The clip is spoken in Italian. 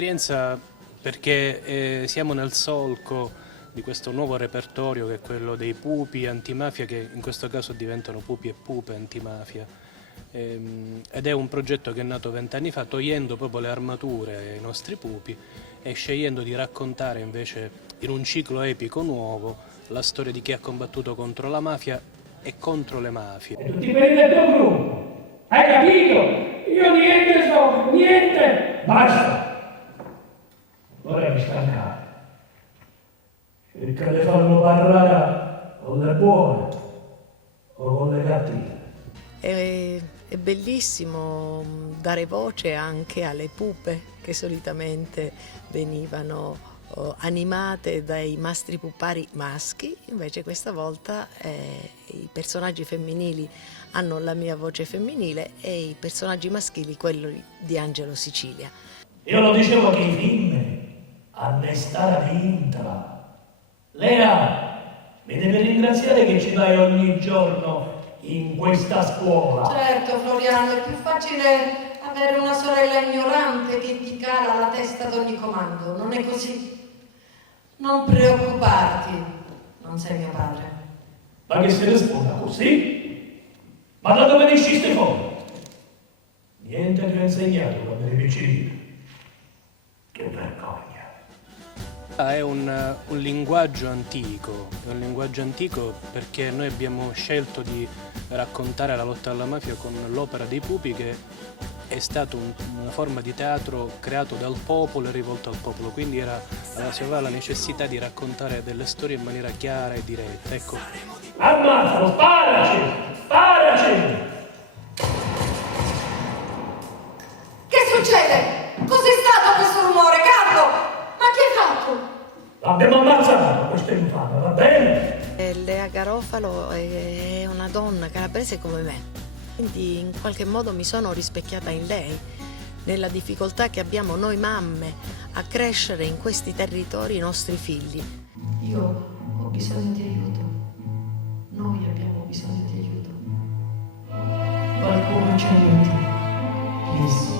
un'esperienza perché siamo nel solco di questo nuovo repertorio che è quello dei pupi antimafia, che in questo caso diventano pupi e pupe antimafia. Ed è un progetto che è nato 20 anni fa, togliendo proprio le armature ai nostri pupi e scegliendo di raccontare invece in un ciclo epico nuovo la storia di chi ha combattuto contro la mafia e contro le mafie. E tutti quelli del tuo gruppo, hai capito? Io niente so, niente, basta. Ora mi stancate. Cerca di farlo parlare con le buone o con le cattive. È bellissimo dare voce anche alle pupe che solitamente venivano animate dai mastri pupari maschi, invece questa volta i personaggi femminili hanno la mia voce femminile e i personaggi maschili quello di Angelo Sicilia. Io lo dicevo che i film hanno stata vinta. Lea, mi devi ringraziare che ci vai ogni giorno in questa scuola. Certo, Floriano, è più facile avere una sorella ignorante che ti cala la testa ad ogni comando, non è così? Non preoccuparti, non sei mio padre. Ma che se risponda così? Ma da dove ne sciste fuori? Niente che ho insegnato quando eri piccino. Che vergogna. È un linguaggio antico, è un linguaggio antico perché noi abbiamo scelto di raccontare la lotta alla mafia con l'opera dei pupi, che è stata una forma di teatro creato dal popolo e rivolto al popolo, quindi si aveva la necessità di raccontare delle storie in maniera chiara e diretta. Ecco. Ammazzalo, sparaci! Sparaci! Che succede? Cos'è stato questo rumore? Carlo, ma che hai fatto? L'abbiamo ammazzato, questo infame, va bene? Lea Garofalo è una donna calabrese come me, quindi in qualche modo mi sono rispecchiata in lei, nella difficoltà che abbiamo noi mamme a crescere in questi territori i nostri figli. Io ho bisogno di aiuto. Noi abbiamo bisogno di aiuto. Qualcuno ci aiuti. Please.